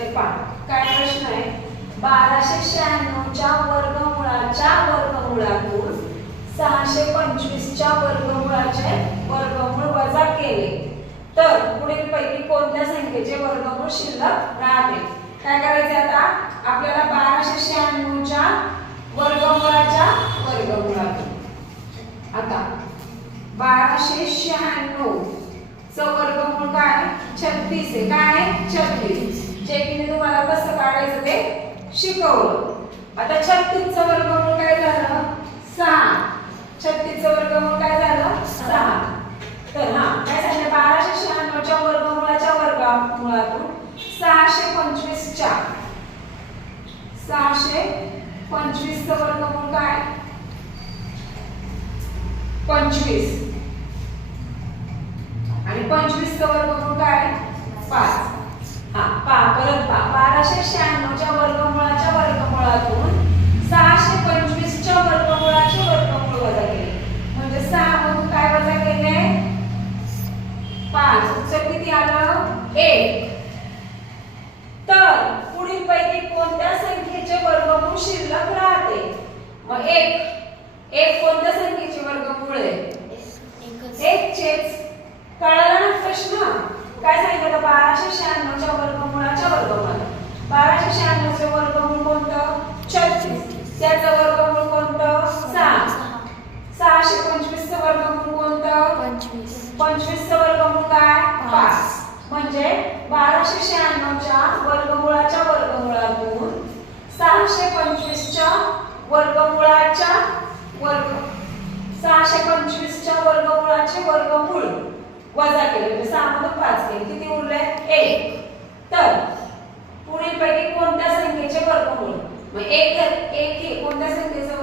तर पहा काय प्रश्न आहे 1296 च्या वर्गमूळाच्या वर्गमूळातून 625 च्या वर्गमूळाचे वर्गमूळ वजा केले तर पुढील पैकी कोणत्या संख्येचे वर्गमूळ शिल्लक राहते। काय करायचे आता आपल्याला 1296 च्या वर्गमूळाच्या वर्गमूळातून आता 1296 चा वर्गमूळ काय 36 आहे। काय 36 चेकीने तुम्हाला कसं काढायचं ते शिकवलं। आता 36 चा वर्गमूळ काय झालं 6 36 चा वर्गमूळ काय झालं 6 तर हा काय सांगितलं 1296 च्या वर्गमूळाच्या वर्गमूळातून 625 च्या 625 चा वर्गमूळ काय 25 आणि 25 चा वर्गमूळ काय 5 हा परत 1296 च्या वर्गमूळाच्या वर्गमूळातून 625 च्या वर्गमूळाचे वर्गमूळ वजा केले म्हणजे 6 मधून काय वजा केले 5 उत्तर किती आलं 1 तर पुढील पैकी कोणत्या संख्येचे वर्गमूळ शिल्लक राहते मग 1 कोणत्या संख्येचे वर्गमूळ आहे 1 चेच कळलं ना प्रश्न काय सांगितलं 1296 च्या वर्गमूळाच्या वर्गमूळ 1296 चे वर्गमूळ कोणतं 36 त्याचं वर्गमूळ कोणतं 6 625 चं वर्गमूळ कोणतं 25 चं वर्गमूळ काय 5 म्हणजे 1296 च्या वर्गमूळाच्या वर्गमूळातून 625 च्या वर्गमूळाच्या 625 च्या वर्गमूळाचे वर्गमूळ वजा केले म्हणजे 6 मधून 5 केले किती उरले 1 तर पुढील पैकी कोणत्या संख्येचे वर्गमूळ मग 1 कोणत्या संख्येचे